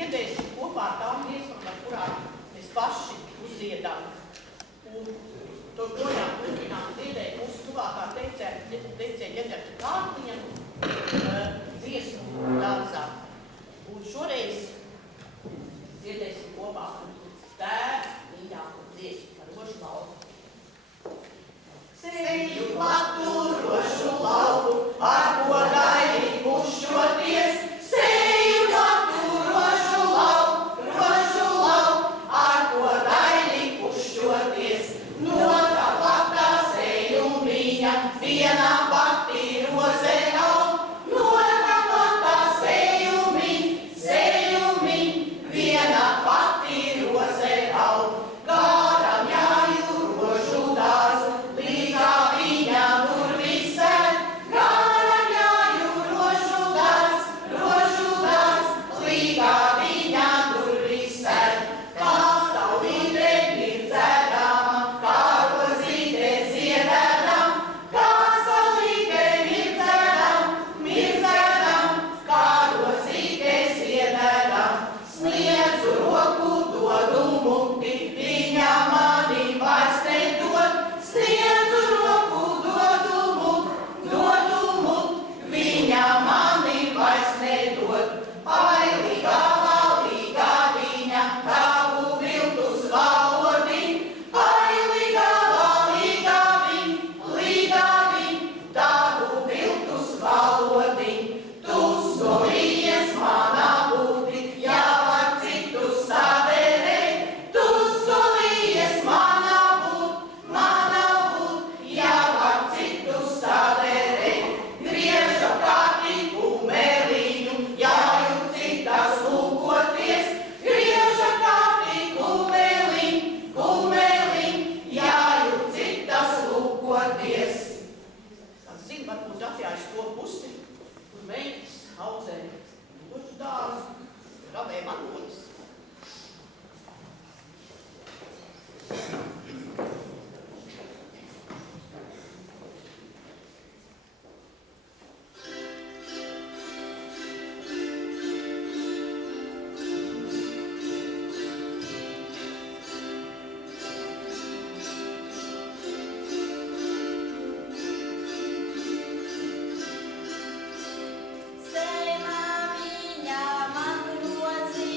dziedēsim kopā ar tām dziesmām, ar kurām mēs paši uzdziedam. Un projām turpinām dziedēt mūsu tuvākā teicēja Ģenerta Kārtiņa dziesmu dārzā. Un šoreiz dziedēsim kopā ar tēvu mīļāko dziesmu par rožu lauku. Seju platu rožu lauku, ar ko daļi pušķoties. Seju platu rožu lauku, ar ko daļi pušķoties. No tā platā sejumiņa vienā pati roze nav. No tā platā sejumiņ, vienā pati roze nav. Garam jāju rožu dārzu, līgā viņa durvisēn. Garam jāju rožu dārz, līgā viņa durvisēn. Kā saulīte mirdzēdama, kā rozīte ziedēdam. Kā saulīte mirdzēdam, kā rozīte ziedēdam. Sniedzu roku, dodu muti, viņa mani vairs nedod. Sniedzu roku, dodu mut, viņa mani vairs nedod. Ai, līgā viņa, tavu viltus valodiņ. Ai, līgā viņ, tavu viltus valodiņ. Tu solījies manā būti, jau ar citu saderēt. Tu solījies manā būt, jau ar citu saderēt. Griežu kārtī kumeliņu, jāju citas lūkoties. Griežu kārtī kumeliņu, jāju citas lūkoties. Kāds zina, varbūt atjājas to pusi, kur meitas audzē rožu dārzu, rabē manonis. Sēmā viņa man rozi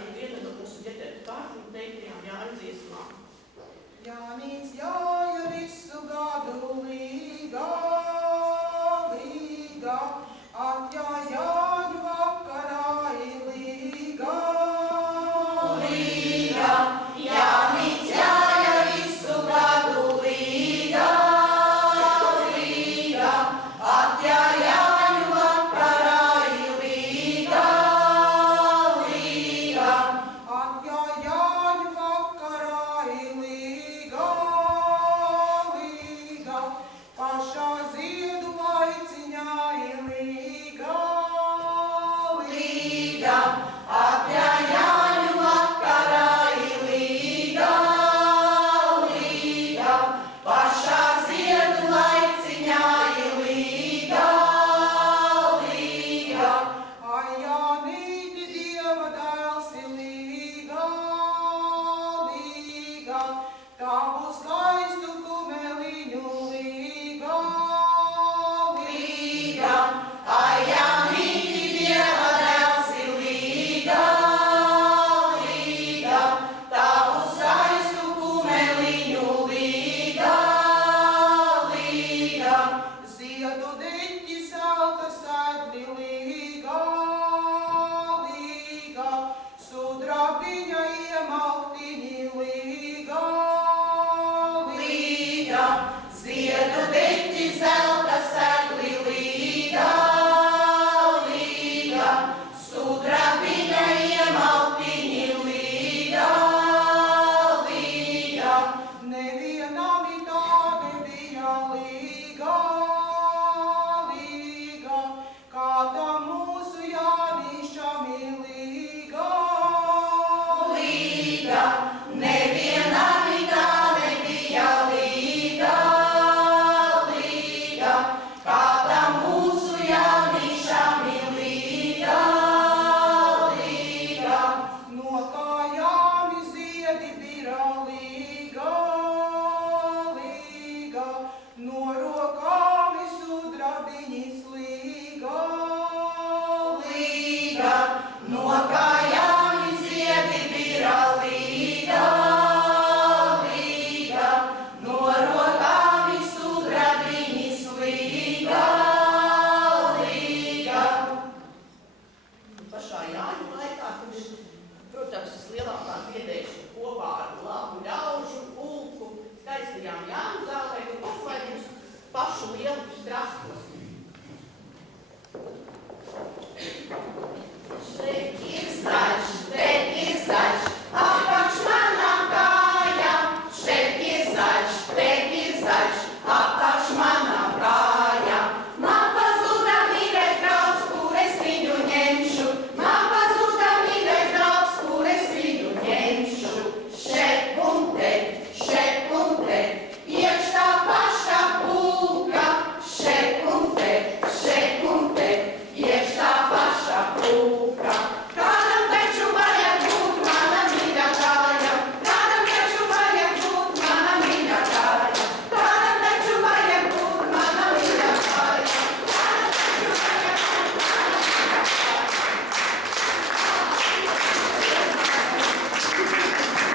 arī viena no mūsu ģenerēta kārtām teiktajām Jāņa dziesmām. Jānis jāja visu gadu līgā, līgā, atjājāju vakarā ir līgā. Līgā, Jānis jāja visu gadu līgā, līgā, atjājāju vakarā ir līgā, līgā. Atjājāju vakarā ir līgā, līgā, pašā ziedu laiciņā ir līgā, Līgā, atjājāju vakarā ir līgā, līgā, pašā ziedu laiciņā ir līgā, līgā. Ai, Jānīti, Dieva dēls ir līgā, līgā, tavu skaistu kumeliņu līgā, Līgā, ai, Jānīti, Dieva dēls ir līgā, līgā, tavu skaistu kumeliņu līgā, līgā. ziedu deņ